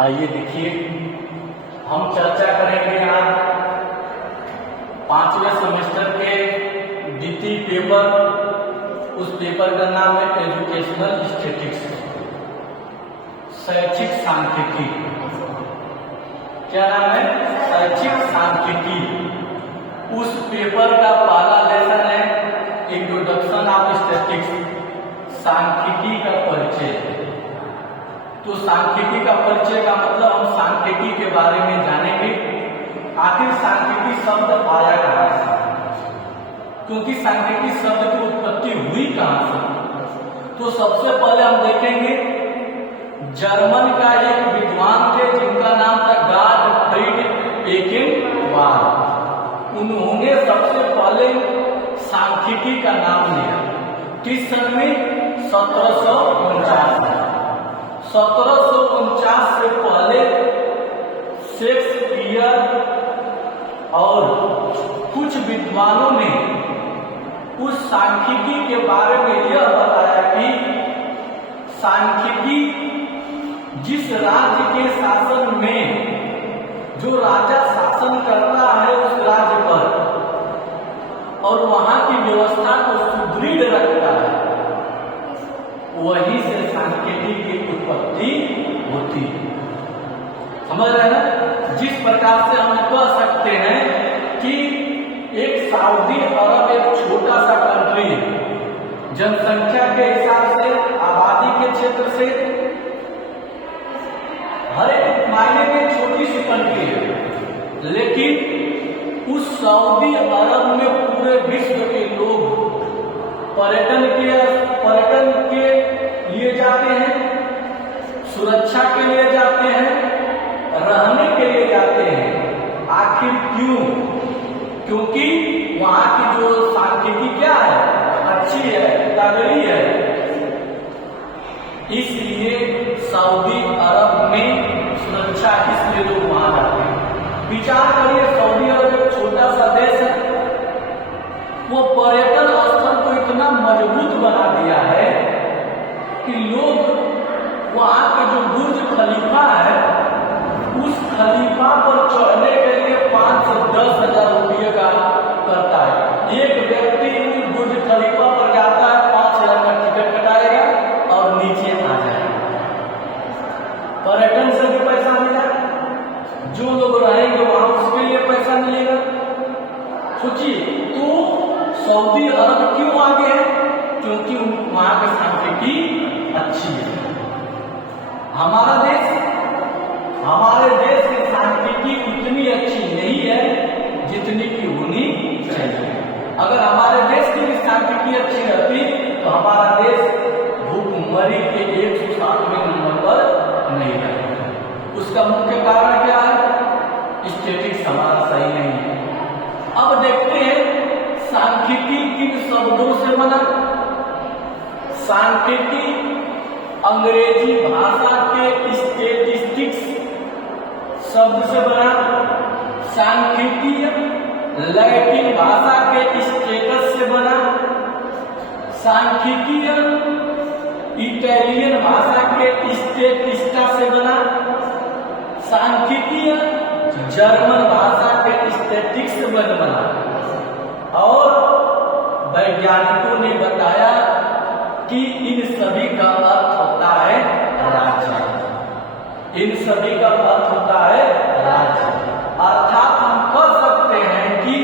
आइए देखिए, हम चर्चा करेंगे आज 5वें सेमेस्टर के द्वितीय पेपर। उस पेपर का नाम है एजुकेशनल स्टैटिस्टिक्स, शैक्षिक सांख्यिकी। क्या नाम है? शैक्षिक सांख्यिकी। उस पेपर का पहला लेसन है इंट्रोडक्शन ऑफ स्टैटिस्टिक्स, सांख्यिकी का परिचय। तो सांख्यिकी का परिचय का मतलब हम सांख्यिकी के बारे में जानेंगे, आखिर सांख्यिकी शब्द आया कहां से, क्योंकि सांख्यिकी शब्द की उत्पत्ति हुई कहां से। तो सबसे पहले हम देखेंगे जर्मन का एक विद्वान थे जिनका नाम था गॉटफ्रीड एकेनबार्ग। उन्होंने सबसे पहले सांख्यिकी का नाम लिया। किस सन में? 1749। 1749 से पहले शेक्सपियर और कुछ विद्वानों ने उस सांख्यिकी के बारे में यह बताया कि सांख्यिकी जिस राज्य के शासन में जो राजा शासन करता है उस राज्य पर और वहां की व्यवस्था को सुदृढ़ रखता है, वहीं से सांख्यिकी की उत्पत्ति होती है। समझ रहे हैं ना? जिस प्रकार से हम कह सकते हैं कि एक सऊदी अरब एक छोटा सा कंट्री है, जनसंख्या के हिसाब से, आबादी के क्षेत्र से हर एक मायने में छोटी सी कंट्री है, लेकिन उस सऊदी अरब में पूरे विश्व के लोग पर्यटन के लिए जाते हैं, सुरक्षा के लिए जाते हैं, रहने के लिए जाते हैं। आखिर क्यों? क्योंकि वहां की जो सांख्यिकी क्या है, अच्छी है, तगड़ी है। इसलिए सऊदी अरब में सुरक्षा, इसलिए लोग वहां जाते हैं। विचार करिए, सऊदी अरब एक छोटा सा देश है, वो पर्यटन स्थल को इतना मजबूत बना दिया है कि लोग वहां के जो बुर्ज खलीफा है उस खलीफा पर चढ़ने के लिए 5 से 10 हजार रुपये का करता है। एक व्यक्ति उस बुर्ज खलीफा पर जाता है, 5,000 का टिकट कटाएगा और नीचे आ जाएगा। पर्यटन से भी पैसा मिला, जो लोग रहेंगे वहां उसके लिए पैसा मिलेगा। सोचिए, तो सऊदी अरब क्यों आगे है? क्योंकि वहां की सांख्यिकी अच्छी है। हमारे देश की सांख्यिकी उतनी अच्छी नहीं है जितनी की होनी चाहिए। अगर हमारे देश की भी सांख्यिकी अच्छी रहती तो हमारा देश भूखमरी के 107वें नंबर पर नहीं रहता। उसका मुख्य कारण क्या है? स्टैटिस्टिक्स हमारा सही नहीं है। अब देखते हैं सांख्यिकी किन शब्दों से बना। सांख्यिकी अंग्रेजी भाषा के स्टैटिस्टिक्स शब्द से बना। सांख्यिकी लैटिन भाषा के स्टेटस से बना। सांख्यिकी इटालियन भाषा के स्टेटिस्टा से बना। सांख्यिकी जर्मन भाषा के स्टैटिक्स से बना। और वैज्ञानिकों ने बताया कि इन सभी का अर्थ होता है राज्य। इन सभी का अर्थ होता है राज्य। अर्थात हम कह सकते हैं कि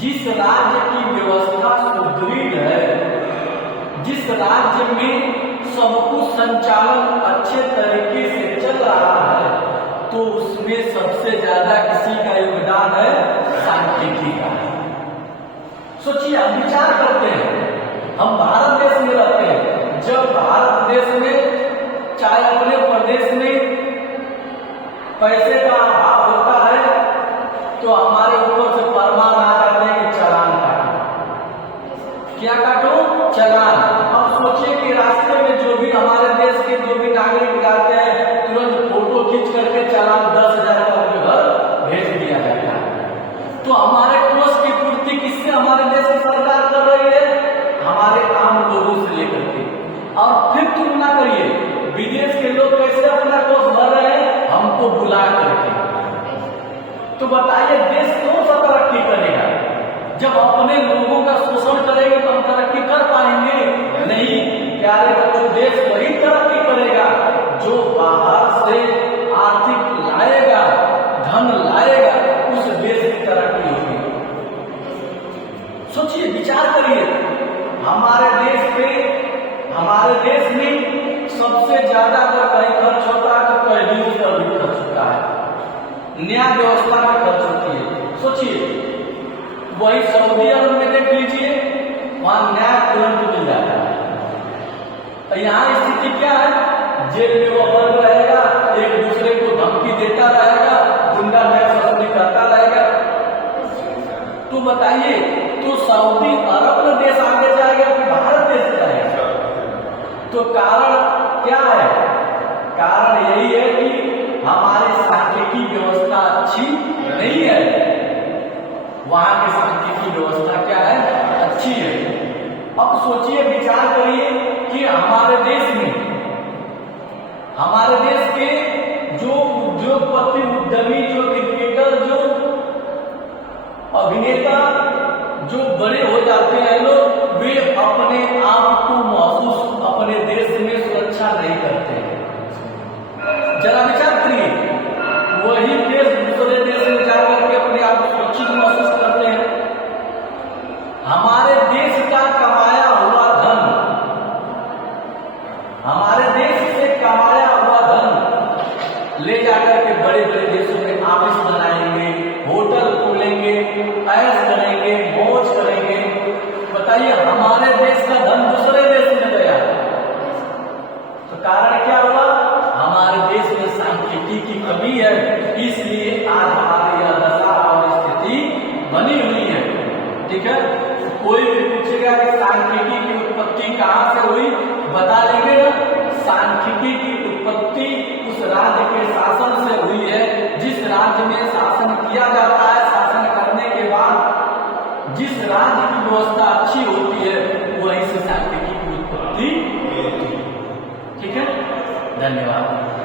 जिस राज्य की व्यवस्था सुदृढ़ है, जिस राज्य में सब कुछ संचालन अच्छे तरीके से चल रहा है, तो उसमें सबसे ज्यादा किसी का योगदान है? सांख्यिकी का। सोचिए, हम विचार करते हैं, हम भारत देश में रहते हैं। जब भारत देश में चाहे अपने प्रदेश में पैसे का अभाव होता है तो हमारे ऊपर से फरमान आ जाते हैं कि चालान काटो। क्या काटो? चालान। अब सोचिए कि रास्ते में जो भी हमारे देश के जो भी नागरिक जाते हैं, तुरंत फोटो खींच करके चालान 10,000 का उनके घर भेज दिया जाता है। तो हमारे कोष की पूर्ति किससे हमारे देश की सरकार कर रही है? हमारे आम लोगों से लेकर के। और फिर तुलना करिए, विदेश के लोग कैसे अपना कोष भर रहे तो बताइए देश कौन सा तरक्की करेगा? जब अपने लोगों का शोषण करेंगे तो हम तरक्की कर पाएंगे? नहीं प्यारे बच्चों, देश वही तरक्की करेगा जो बाहर से आर्थिक लाएगा, धन लाएगा, उस देश की तरक्की होगी। सोचिए, विचार करिए, हमारे देश में सबसे ज्यादा अगर कहीं खर्च होता है तो कैदियों पर भी खर्च होता है, न्याय व्यवस्था में खर्च होती है। सोचिए, वही सऊदी अरब में देख लीजिए, वहां न्याय तुरंत मिल जाता है। यहाँ स्थिति क्या है? जेल में वो बंद रहेगा, एक दूसरे को धमकी देता रहेगा, गुंडा नक्सली करता रहेगा। तो बताइए, तो सऊदी अरब में देश आगे जाएगा कि भारत देश जाएगा? तो कारण क्या है? कारण यही है कि हमारी सांख्यिकी व्यवस्था अच्छी नहीं है। वहां की सांख्यिकी व्यवस्था क्या है? अच्छी है। अब सोचिए, विचार करिए कि हमारे देश के जो उद्योगपति, उद्यमी, जो क्रिकेटर, जो अभिनेता, जो बड़े हो जाते हैं लोग, वे अपने आप को महसूस अपने देश में सुरक्षा नहीं करते हैं। जरा विचार करिए, वही देश दूसरे देश में जाकर के अपने आप को सुरक्षित महसूस करते हैं। हमारे देश का कमाया हुआ धन, हमारे देश से कमाया हुआ धन ले जाकर के बड़े बड़े देशों में ऑफिस बनाएंगे, होटल खोलेंगे, ऐश करेंगे, मौज करेंगे। बताइए, हमारे देश का धन दूसरे देश में गया, तो कारण क्या हुआ? हमारे देश में सांख्यिकी की कमी है, इसलिए आज हमारी यह दशा और स्थिति बनी हुई है। ठीक है, कोई भी पूछेगा कि सांख्यिकी की उत्पत्ति कहां से हुई, बता देंगे ना। सांख्यिकी की उत्पत्ति उस राज्य के शासन से हुई है जिस राज्य में शासन किया जाता है। शासन करने के बाद जिस राज्य की व्यवस्था अच्छी होती है, वहीं से सांख्यिकी की उत्पत्ति होती है। ठीक है, धन्यवाद।